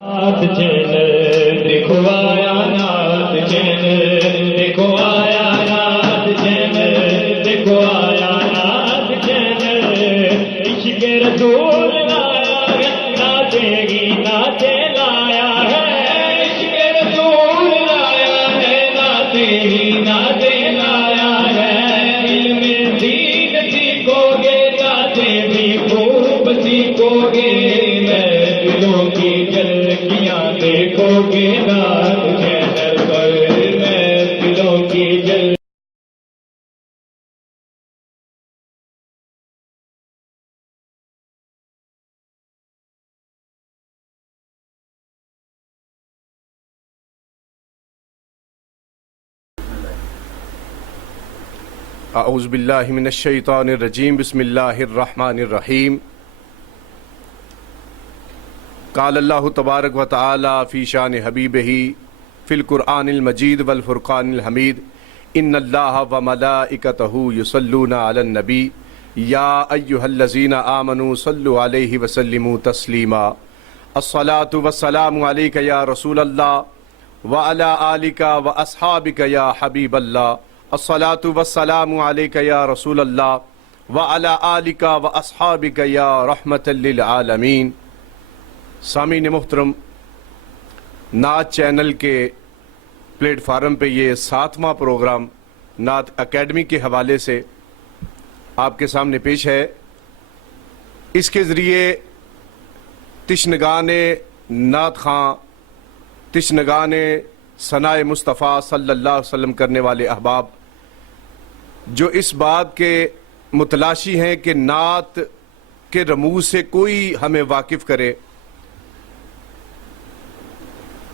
نعت چینل دیکھو آیا، نعت چینل دیکھو آیا، نعت چینل دیکھو آیا، نعت چینل عشق رسول لایا ہے، نعتیں ہی نعتیں لایا ہے، عشق رسول لایا ہے، نعتیں ہی نعتیں لایا ہے، علم دین سیکھو گے، نعتیں بھی خوب سیکھو گے، محفلوں کی جلکیاں دیکھو گے، نعت چینل پر محفلوں کی جل اعوذ باللہ من الشیطان الرجیم، بسم اللہ الرحمن الرحیم۔ قال اللہ تبارک و تعالی فی شان حبیبہ فی القرآن المجید والفرقان الحمید، ان اللہ وملائکتہ یصلون علی النبی یا ایہا الذین آمنوا صلوا علیہ وسلموا تسلیما۔ الصلاۃ والسلام علیک یا رسول اللہ وعلی آلک واصحابک یا حبیب اللہ۔ الصلاۃ والسلام علیک یا رسول اللہ وعلی آلک واصحابک یا رحمۃ للعالمین۔ سامعین محترم، نعت چینل کے پلیٹ فارم پہ یہ 7واں پروگرام نعت اکیڈمی کے حوالے سے آپ کے سامنے پیش ہے۔ اس کے ذریعے تشنگان نعت خواں، تشنگان ثنائے مصطفیٰ صلی اللہ علیہ وسلم کرنے والے احباب جو اس بات کے متلاشی ہیں کہ نعت کے رموز سے کوئی ہمیں واقف کرے،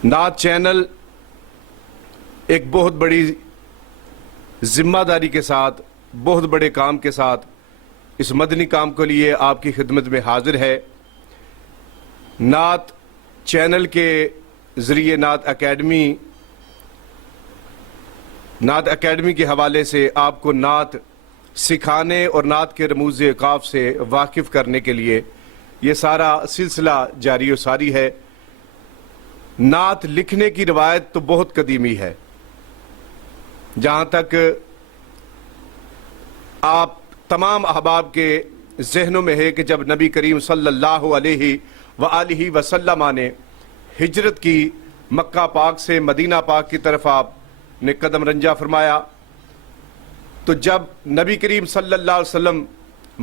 نعت چینل ایک بہت بڑی ذمہ داری کے ساتھ، بہت بڑے کام کے ساتھ اس مدنی کام کے لیے آپ کی خدمت میں حاضر ہے۔ نعت چینل کے ذریعے نعت اکیڈمی کے حوالے سے آپ کو نعت سکھانے اور نعت کے رموز قاف سے واقف کرنے کے لیے یہ سارا سلسلہ جاری و ساری ہے۔ نعت لکھنے کی روایت تو بہت قدیمی ہے، جہاں تک آپ تمام احباب کے ذہنوں میں ہے کہ جب نبی کریم صلی اللہ علیہ وآلہ وسلم نے ہجرت کی، مکہ پاک سے مدینہ پاک کی طرف آپ نے قدم رنجہ فرمایا، تو جب نبی کریم صلی اللہ علیہ وسلم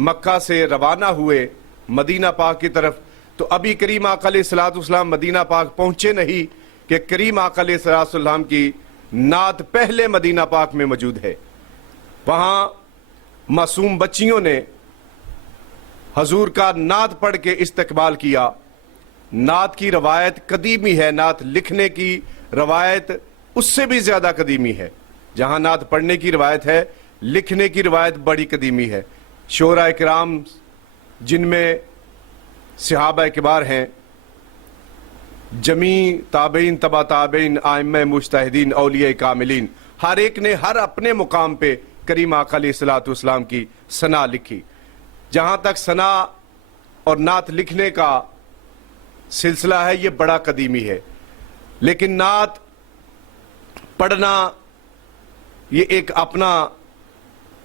مکہ سے روانہ ہوئے مدینہ پاک کی طرف، تو ابھی کریم آقا علیہ الصلوۃ والسلام مدینہ پاک پہنچے نہیں کہ کریم آقا علیہ الصلوۃ والسلام کی نعت پہلے مدینہ پاک میں موجود ہے۔ وہاں معصوم بچیوں نے حضور کا نعت پڑھ کے استقبال کیا۔ نعت کی روایت قدیمی ہے، نعت لکھنے کی روایت اس سے بھی زیادہ قدیمی ہے۔ جہاں نعت پڑھنے کی روایت ہے، لکھنے کی روایت بڑی قدیمی ہے۔ شعراء کرام جن میں صحابہ کبار ہیں، جمیع تابعین، تبع تابعین، ائمہ مجتہدین، اولیاء کاملین، ہر ایک نے ہر اپنے مقام پہ کریم آقا علیہ الصلوۃ والسلام کی ثنا لکھی۔ جہاں تک ثنا اور نعت لکھنے کا سلسلہ ہے، یہ بڑا قدیمی ہے، لیکن نعت پڑھنا یہ ایک اپنا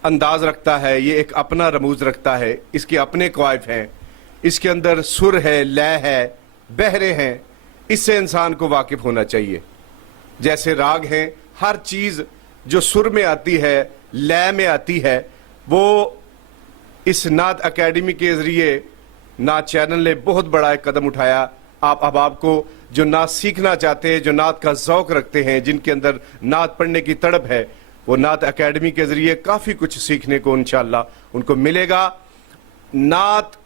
انداز رکھتا ہے، یہ ایک اپنا رموز رکھتا ہے، اس کے اپنے قوائف ہیں، اس کے اندر سر ہے، لے ہے، بہرے ہیں، اس سے انسان کو واقف ہونا چاہیے۔ جیسے راگ ہیں، ہر چیز جو سر میں آتی ہے، لے میں آتی ہے، وہ اس نعت اکیڈمی کے ذریعے نعت چینل نے بہت بڑا ایک قدم اٹھایا۔ آپ احباب کو جو نعت سیکھنا چاہتے ہیں، جو نعت کا ذوق رکھتے ہیں، جن کے اندر نعت پڑھنے کی تڑپ ہے، وہ نعت اکیڈمی کے ذریعے کافی کچھ سیکھنے کو انشاءاللہ ان کو ملے گا۔ نعت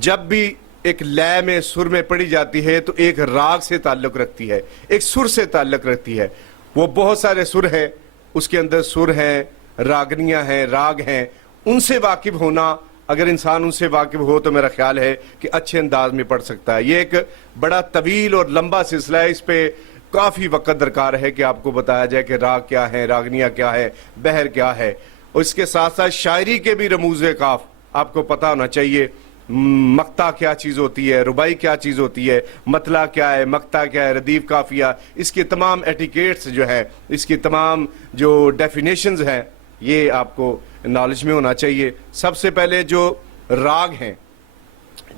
جب بھی ایک لے میں، سر میں پڑھی جاتی ہے تو ایک راگ سے تعلق رکھتی ہے، ایک سر سے تعلق رکھتی ہے۔ وہ بہت سارے سر ہیں، اس کے اندر سر ہیں، راگنیاں ہیں، راگ ہیں، ان سے واقف ہونا، اگر انسان ان سے واقف ہو تو میرا خیال ہے کہ اچھے انداز میں پڑھ سکتا ہے۔ یہ ایک بڑا طویل اور لمبا سلسلہ ہے، اس پہ کافی وقت درکار ہے کہ آپ کو بتایا جائے کہ راگ کیا ہے، راگنیاں کیا ہے، بہر کیا ہے، اور اس کے ساتھ ساتھ شاعری کے بھی رموز قاف آپ کو پتہ ہونا چاہیے۔ مقطع کیا چیز ہوتی ہے, ربائی کیا چیز ہوتی ہے, مطلع کیا ہے, مقطع کیا ہے, ردیف قافیہ, اس کے تمام ایٹیکیٹس جو ہیں, اس کی تمام جو ڈیفینیشنز ہیں, یہ آپ کو نالج میں ہونا چاہیے. سب سے پہلے جو راگ ہیں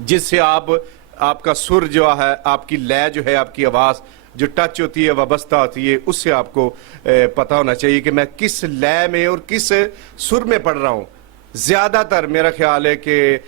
جس سے آپ کا سر جو ہے, آپ کی لے جو ہے, آپ کی آواز جو ٹچ ہوتی ہے, وابستہ ہوتی ہے, اس سے آپ کو پتہ ہونا چاہیے کہ میں کس لے میں اور کس سر میں پڑھ رہا ہوں. زیادہ تر میرا خیال ہے کہ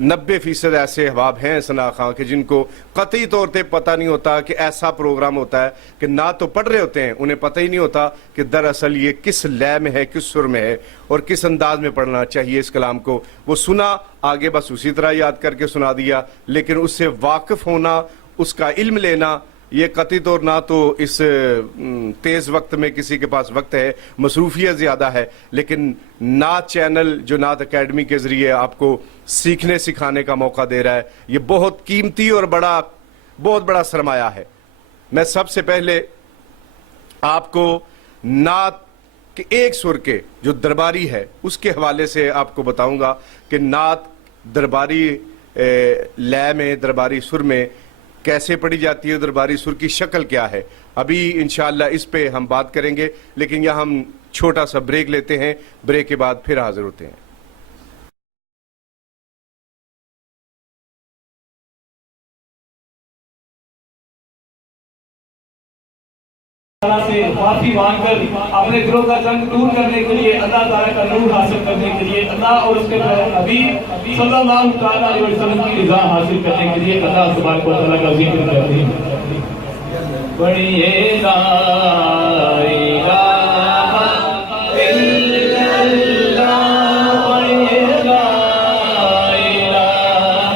90% ایسے احباب ہیں ثنا خان کے جن کو قطعی طور پہ پتہ نہیں ہوتا کہ ایسا پروگرام ہوتا ہے, کہ نہ تو پڑھ رہے ہوتے ہیں, انہیں پتہ ہی نہیں ہوتا کہ دراصل یہ کس لے میں ہے, کس سر میں ہے, اور کس انداز میں پڑھنا چاہیے اس کلام کو. وہ سنا آگے بس اسی طرح یاد کر کے سنا دیا, لیکن اس سے واقف ہونا, اس کا علم لینا, یہ قطعی طور نہ تو اس تیز وقت میں کسی کے پاس وقت ہے, مصروفیت زیادہ ہے, لیکن نعت چینل جو نعت اکیڈمی کے ذریعے آپ کو سیکھنے سکھانے کا موقع دے رہا ہے, یہ بہت قیمتی اور بہت بڑا سرمایہ ہے. میں سب سے پہلے آپ کو نعت کے ایک سر کے جو درباری ہے اس کے حوالے سے آپ کو بتاؤں گا کہ نعت درباری لے میں, درباری سر میں کیسے پڑھی جاتی ہے, درباری سر کی شکل کیا ہے. ابھی انشاءاللہ اس پہ ہم بات کریں گے, لیکن یہاں ہم چھوٹا سا بریک لیتے ہیں, بریک کے بعد پھر حاضر ہوتے ہیں. سے معافی مانگ کر اپنے دلوں کا جنگ دور کرنے کے لیے, اللہ تعالیٰ کا نور حاصل کرنے کے لیے, اللہ اور اس کے حبیب صلی اللہ تعالیٰ علیہ وسلم کی رضا حاصل کرنے کے لیے اللہ تبارک و تعالیٰ کا ذکر کرتے ہیں. پڑھیے لا الہ الا اللہ, پڑھیے لا الہ الا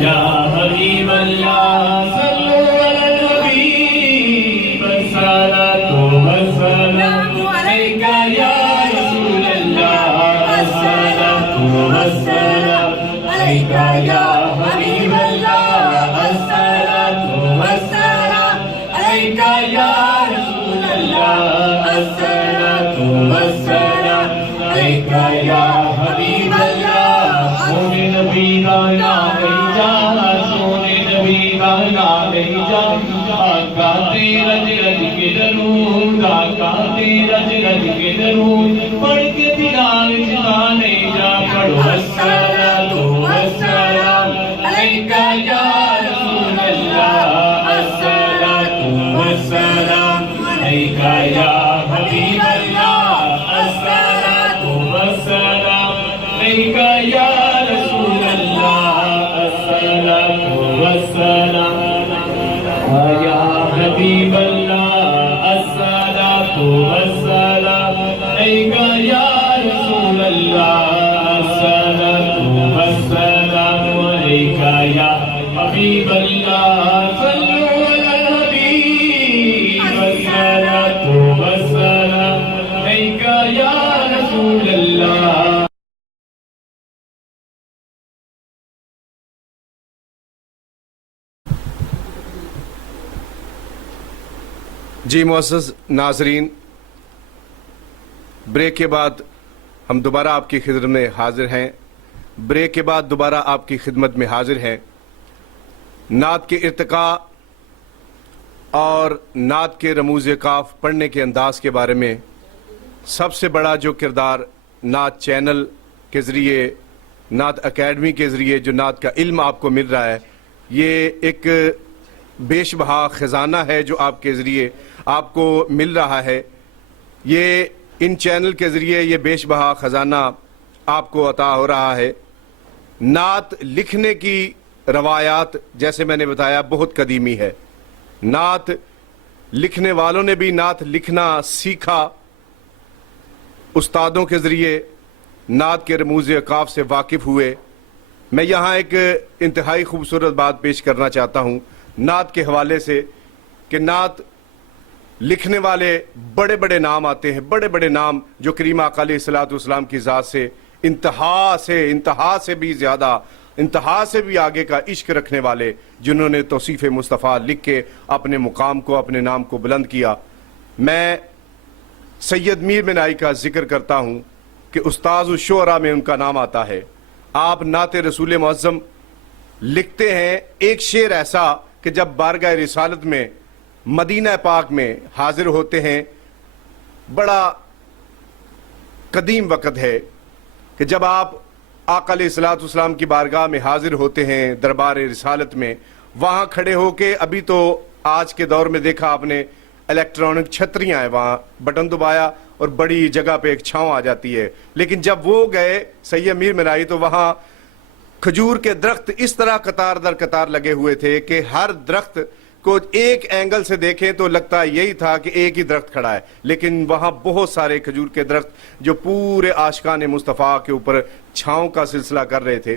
یا حبیب اللہ صلو علی النبی عليك يا رسول الله الصلاة والسلام عليك يا حبيب الله الصلاة والسلام عليك يا رسول الله الصلاة والسلام عليك يا حبيب الله سونے نبی کا نام لے جا سونے نبی کا نام لے جا آقا تیرا رج کے درود آقا تیرا رج کے درود پڑھ کے دلال جانے جا پڑھو الصلاۃ والسلام علیک یا رسول اللہ الصلاۃ والسلام علیک یا حبیب اللہ الصلاۃ والسلام علیک یا رسول اللہ الصلاۃ والسلام یا حبیب اللہ الصلاۃ والسلام علیک یا رسول اللہ الصلاۃ والسلام علیک یا حبیب اللہ صلوا علی الحبیب الصلاۃ والسلام علیک یا رسول اللہ. جی معزز ناظرین، بریک کے بعد ہم دوبارہ آپ کی خدمت میں حاضر ہیں. بریک کے بعد دوبارہ آپ کی خدمت میں حاضر ہیں. نعت کے ارتقاء اور نعت کے رموز کاف پڑھنے کے انداز کے بارے میں سب سے بڑا جو کردار نعت چینل کے ذریعے، نعت اکیڈمی کے ذریعے جو نعت کا علم آپ کو مل رہا ہے، یہ ایک بیش بہا خزانہ ہے جو آپ کے ذریعے آپ کو مل رہا ہے. یہ ان چینل کے ذریعے یہ بیش بہا خزانہ آپ کو عطا ہو رہا ہے. نعت لکھنے کی روایات جیسے میں نے بتایا بہت قدیمی ہے. نعت لکھنے والوں نے بھی نعت لکھنا سیکھا، استادوں کے ذریعے نعت کے رموز کاف سے واقف ہوئے. میں یہاں ایک انتہائی خوبصورت بات پیش کرنا چاہتا ہوں نعت کے حوالے سے کہ نعت لکھنے والے بڑے بڑے نام آتے ہیں، بڑے بڑے نام جو کریم آقا علیہ الصلوۃ والسلام کی ذات سے انتہا سے بھی زیادہ، انتہا سے بھی آگے کا عشق رکھنے والے، جنہوں نے توصیف مصطفیٰ لکھ کے اپنے مقام کو، اپنے نام کو بلند کیا. میں سید میر بنائی کا ذکر کرتا ہوں کہ استاذ الشعراء میں ان کا نام آتا ہے. آپ نعت رسول معظم لکھتے ہیں، ایک شعر ایسا کہ جب بارگاہ رسالت میں مدینہ پاک میں حاضر ہوتے ہیں، بڑا قدیم وقت ہے کہ جب آپ آقا علیہ الصلوۃ والسلام کی بارگاہ میں حاضر ہوتے ہیں دربار رسالت میں، وہاں کھڑے ہو کے، ابھی تو آج کے دور میں دیکھا آپ نے الیکٹرانک چھتریاں ہیں، وہاں بٹن دبایا اور بڑی جگہ پہ ایک چھاؤں آ جاتی ہے. لیکن جب وہ گئے سید میر بنائی تو وہاں کھجور کے درخت اس طرح قطار در قطار لگے ہوئے تھے کہ ہر درخت کو ایک اینگل سے دیکھیں تو لگتا یہی تھا کہ ایک ہی درخت کھڑا ہے، لیکن وہاں بہت سارے کھجور کے درخت جو پورے عاشقان مصطفیٰ کے اوپر چھاؤں کا سلسلہ کر رہے تھے.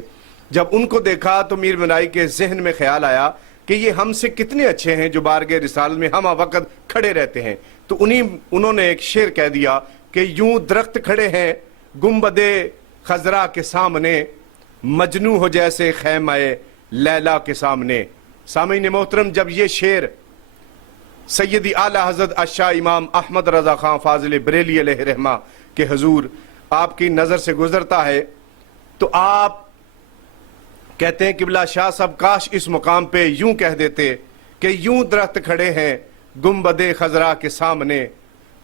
جب ان کو دیکھا تو میر بنائی کے ذہن میں خیال آیا کہ یہ ہم سے کتنے اچھے ہیں جو بارگاہ رسالت میں ہمہ وقت کھڑے رہتے ہیں. تو انہوں نے ایک شعر کہہ دیا کہ یوں درخت کھڑے ہیں گنبد خضرا کے سامنے، مجنوں ہو جیسے خیمہ لیلا کے سامنے. سامعین محترم، جب یہ شعر سیدی اعلیٰ حضرت الشاہ امام احمد رضا خان فاضل بریلی علیہ رحمہ کے حضور آپ کی نظر سے گزرتا ہے تو آپ کہتے ہیں قبلہ شاہ صاحب کاش اس مقام پہ یوں کہہ دیتے کہ یوں درخت کھڑے ہیں گنبد خضرا کے سامنے،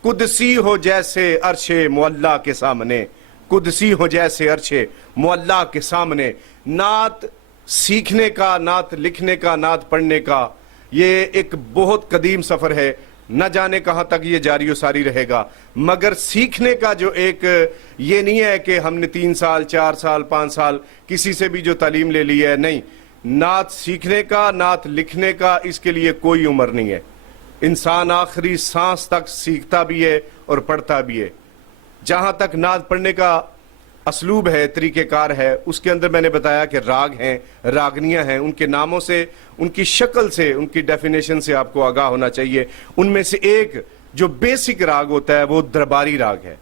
قدسی ہو جیسے عرش معلیٰ کے سامنے، قدسی ہو جیسے عرش معلیٰ کے سامنے. نعت سیکھنے کا، نعت لکھنے کا، نعت پڑھنے کا یہ ایک بہت قدیم سفر ہے، نہ جانے کہاں تک یہ جاری و ساری رہے گا. مگر سیکھنے کا جو ایک یہ نہیں ہے کہ ہم نے 3 سال 4 سال 5 سال کسی سے بھی جو تعلیم لے لی ہے، نہیں. نعت سیکھنے کا، نعت لکھنے کا اس کے لیے کوئی عمر نہیں ہے. انسان آخری سانس تک سیکھتا بھی ہے اور پڑھتا بھی ہے. جہاں تک نعت پڑھنے کا اسلوب ہے، طریقہ کار ہے، اس کے اندر میں نے بتایا کہ راگ ہیں، راگنیاں ہیں، ان کے ناموں سے، ان کی شکل سے، ان کی ڈیفینیشن سے آپ کو آگاہ ہونا چاہیے. ان میں سے ایک جو بیسک راگ ہوتا ہے وہ درباری راگ ہے.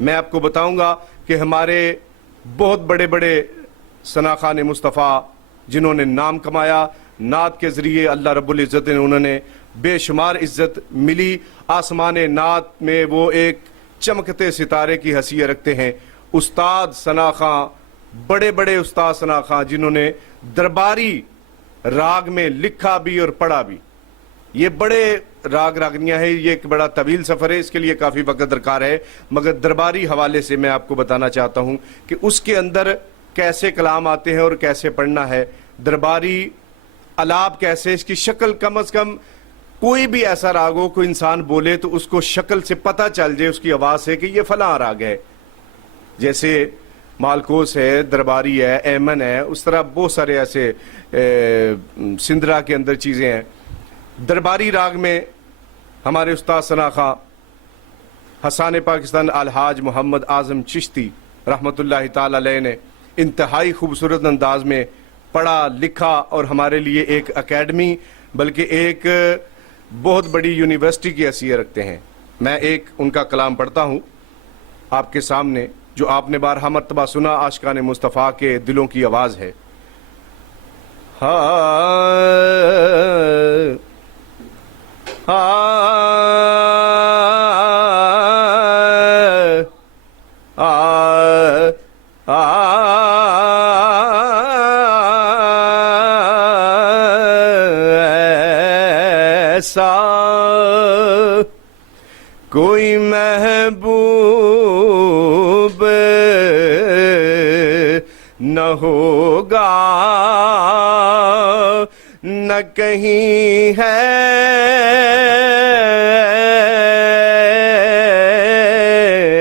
میں آپ کو بتاؤں گا کہ ہمارے بہت بڑے بڑے ثناخوان مصطفیٰ جنہوں نے نام کمایا، نعت کے ذریعے اللہ رب العزت نے انہوں نے بے شمار عزت ملی. آسمان نعت میں وہ ایک چمکتے ستارے کی حیثیت رکھتے ہیں. استاد ثناخواں، بڑے بڑے استاد ثناخواں جنہوں نے درباری راگ میں لکھا بھی اور پڑھا بھی. یہ بڑے راگ راگنیاں ہیں، یہ ایک بڑا طویل سفر ہے، اس کے لیے کافی وقت درکار ہے. مگر درباری حوالے سے میں آپ کو بتانا چاہتا ہوں کہ اس کے اندر کیسے کلام آتے ہیں اور کیسے پڑھنا ہے. درباری الاپ کیسے، اس کی شکل کم از کم کوئی بھی ایسا راگ ہو، کوئی انسان بولے تو اس کو شکل سے پتہ چل جائے اس کی آواز سے کہ یہ فلاں راگ ہے. جیسے مالکوس ہے، درباری ہے، ایمن ہے، اس طرح بہت سارے ایسے سندرا کے اندر چیزیں ہیں. درباری راگ میں ہمارے استاد ثناخواں حسان پاکستان الحاج محمد اعظم چشتی رحمۃ اللہ تعالی علیہ نے انتہائی خوبصورت انداز میں پڑھا، لکھا اور ہمارے لیے ایک اکیڈمی بلکہ ایک بہت بڑی یونیورسٹی کی حیثیت رکھتے ہیں. میں ایک ان کا کلام پڑھتا ہوں آپ کے سامنے، جو آپ نے بارہا مرتبہ سنا، عاشقان مصطفیٰ کے دلوں کی آواز ہے. ایسا کوئی محبوب نہ ہوگا، نہ کہیں ہے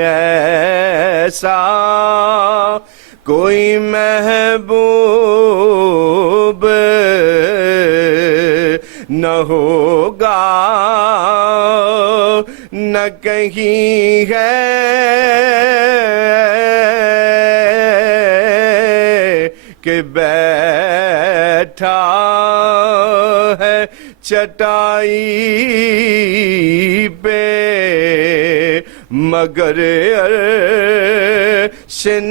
ایسا کوئی محبوب نہ ہوگا، نہ کہیں ہے کہ بیٹھا ہے چٹائی پہ مگر عرش